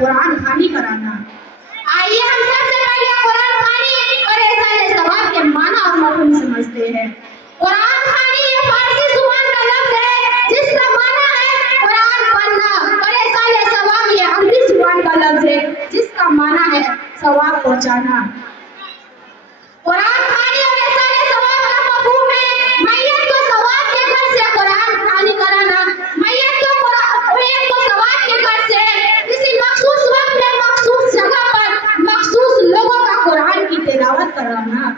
قرآن خوانی کرانا۔ آئیے ہم سب سے پہلے قرآن خوانی اور احسان ثواب کے معنی اور مفہوم سمجھتے ہیں۔ قرآن خوانی یہ فارسی زبان کا لفظ ہے جس کا معنی ہے قرآن پڑھنا، اور احسان ثواب یہ عربی زبان کا لفظ ہے جس کا معنی ہے ثواب پہنچانا۔ قرآن خوانی اور احسان ثواب کا مفہوم ہے میت کو ثواب کے گھر سے قرآن خوانی کرانا، میت کو ثواب کے گھر سے کسی مخصوص وقت میں مخصوص جگہ پر مخصوص لوگوں کا قرآن کی تلاوت کرانا۔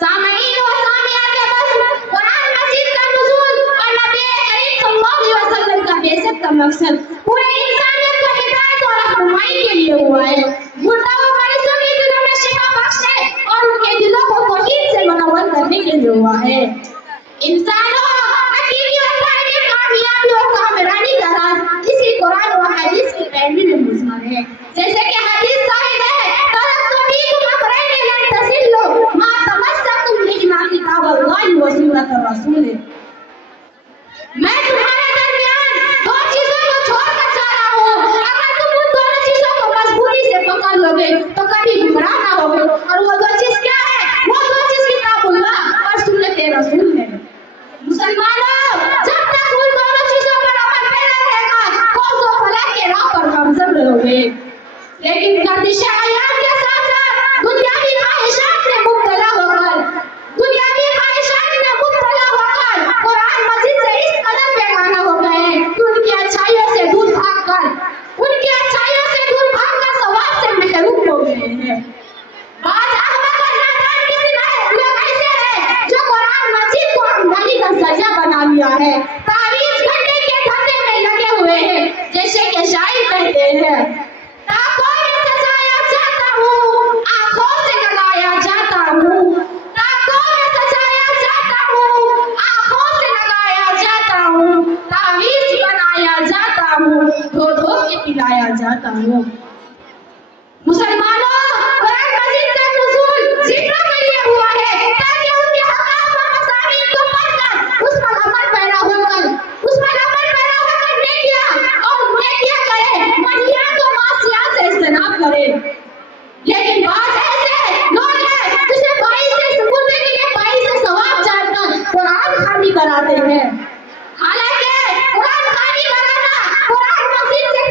سامعین و سامعات بس قرآن مجید کا نزول اور نبی کریم صلی اللہ علیہ وسلم کا بعثت کا مقصد پورے انسانیت کو ہدایت اور رہنمائی کے لیے ہوا ہے۔ مردہ و مریضوں کے دلوں میں شفا بخشنے اور ان کے دلوں کو توحید سے منور کرنے کے لیے ہوا ہے۔ انسانوں حقیقی اور فائدے کامیابی اور کامرانی کا راز اسی قرآن و حدیث کی پیروی میں مضمر ہے۔ جیسے کہ حدیث صاحب ہے ترکت فیکم امرین لن تضلوا ما تمسکتم بہما کتاب اللہ و سنت الرسول۔ میں تمہارے درمیان دو چیزوں کو چھوڑ کر جا رہا ہوں، اگر تم ان دونوں چیزوں کو مضبوطی سے پکڑ لو گے تو کبھی گمراہ نہ ہوگے، اور وہ دو چیز کیا ہے؟ وہ دو چیز کتاب اللہ اور سنت رسول ہے۔ مسلمانوں جب تک ان دونوں چیزوں پر عمل پیرا رہے گا فوز و فلاح کے راہ پر گامزن رہو گے، لیکن گردش حیات کے ساتھ ساتھ دنیاوی خواہشات میں مبتلا ہو کر قرآن مجید سے اس قدر بیگانہ ہو گئے کہ ان کی اچھائیوں سے دور بھاگ کر ثواب سے محروم ہو گئے ہیں۔ بعض احمق اور نادان لوگ ایسے ہیں جو قرآن مجید کو آمدنی کا ذریعہ بنا لیا ہے، تعویذ کرنے کے دھندے میں لگے ہوئے ہیں۔ جیسے کہ شاعر کہتے ہیں تاکوں میں سجایا جاتا ہوں آنکھوں سے لگایا جاتا ہوں، تاکوں میں سجایا جاتا ہوں آنکھوں سے لگایا جاتا ہوں، تعویذ بنایا جاتا ہوں دھو دھو کے پلایا جاتا ہوں۔ مسلمانوں قرآن مجید کا نزول ذکر کے لیے ہوا ہے تاکہ ان کے احکام و مضامین کو پڑھ کر اس پر عمل پیرا ہو کر نیکیاں کرے، منہیات و معصیات سے اجتناب کرے۔ لیکن بعض ایسے لوگ ہیں جسے باعث مردے کے لیے باعث ثواب جان کر قرآن خوانی کراتے ہیں، حالانکہ قرآن خوانی کرانا قرآن مجید سے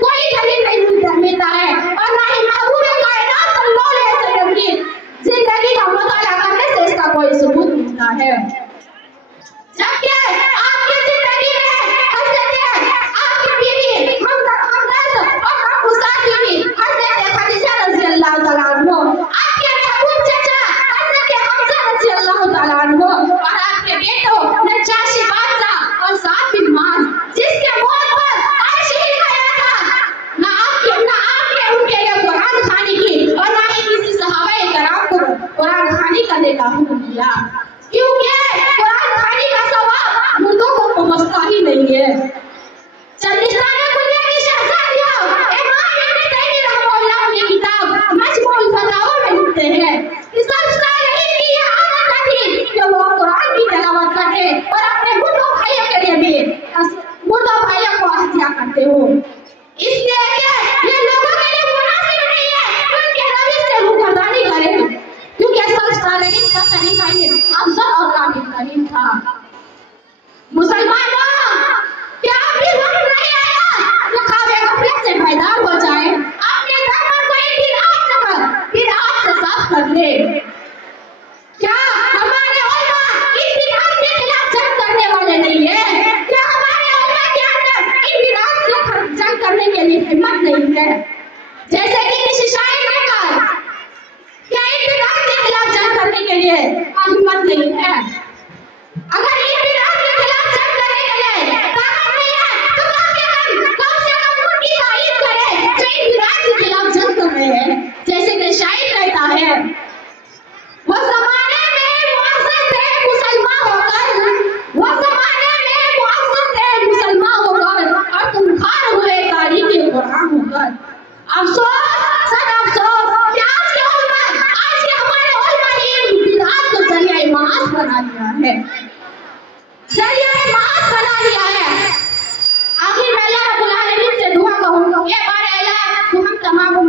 کوئی دلیل نہیں ملتا ہے، اور نہ ہی محبوب کائنات صلی اللہ علیہ وسلم کی زندگی کا مطالعہ کرنے سے اس کا کوئی ثبوت ملتا ہے۔ جبکہ آپ کی زندگی میں حضرت آپ کی بیوی ہمدرد اور ہمگسار بیوی حضرت خدیجہ رضی اللہ تعالیٰ عنہ، آپ کے محبوب چچا حضرت حمزہ رضی اللہ تعالیٰ عنہ، اور آپ کے بیٹوں نجاشی بادشاہ اور سعد بن معاذ جس کے موت پر عرش ہل گیا تھا، نہ آپ نے ان کے لیے قرآن خوانی کی اور نہ ہی کسی صحابہ کرام کو قرآن خوانی کرنے کا حکم دیا، کیونکہ قرآن خوانی کا ثواب مردوں کو پہنچتا ہی نہیں ہے۔ چندستان کلیہ کی شہزادیوں امام ابن تیمیہ رحمہ اللہ کی کتاب مجموع الفتاوی میں لکھتے ہیں کہ سب صالحین کی یہ عادت تھی کہ وہ قرآن کی تلاوت کرتے اور اپنے مردوں بھائیوں کے لیے بھی مردوں بھائیوں کو ہدیہ کرتے ہو، اس لیے کہ یہ لوگوں کے لیے مناسب نہیں ہے کہ ان کے روش سے روگردانی کریں، کیونکہ سب صالحین کا طریقہ یہ افضل اور کامل ترین تھا۔ مسلمانوں کیا ابھی وقت نہیں آیا کہ خواب غفلت سے بیدار ہو جائے، اپنے دامن کو ایک بدعات سے صاف کر لے؟ کیا ہمارے علماء ان بدعات کے خلاف جنگ کرنے والے نہیں ہیں؟ کیا ہمارے علماء کے اندر ان بدعات سے جنگ کرنے کے لیے ہمت نہیں ہے؟ جیسے کہ کسی شاعر نے کہا کیا ان بدعات کے خلاف جنگ کرنے کے لیے ہمت نہیں ہے؟ اگر ان بدعات کے خلاف جنگ کرنے کے لیے طاقت نہیں ہے تو کم سے کم ان کی تائید کرے جو ان بدعات کے خلاف جنگ کر رہے ہیں۔ جیسے کہ شاعر کہتا ہے وہ زمانے میں معزز تھے مسلمان ہو کر، وہ زمانے میں معزز تھے مسلمان ہو کر، اور تم خار ہوئے تاریخ قرآن ہو کر۔ افسوس سب افسوس کہ آج کے ہمارے علماء نے بدعات کو ذریعہ معاش بنا لیا ہے، آخر میں اللہ رب العالمین سے دعا کہوں گا کہ بارے اللہ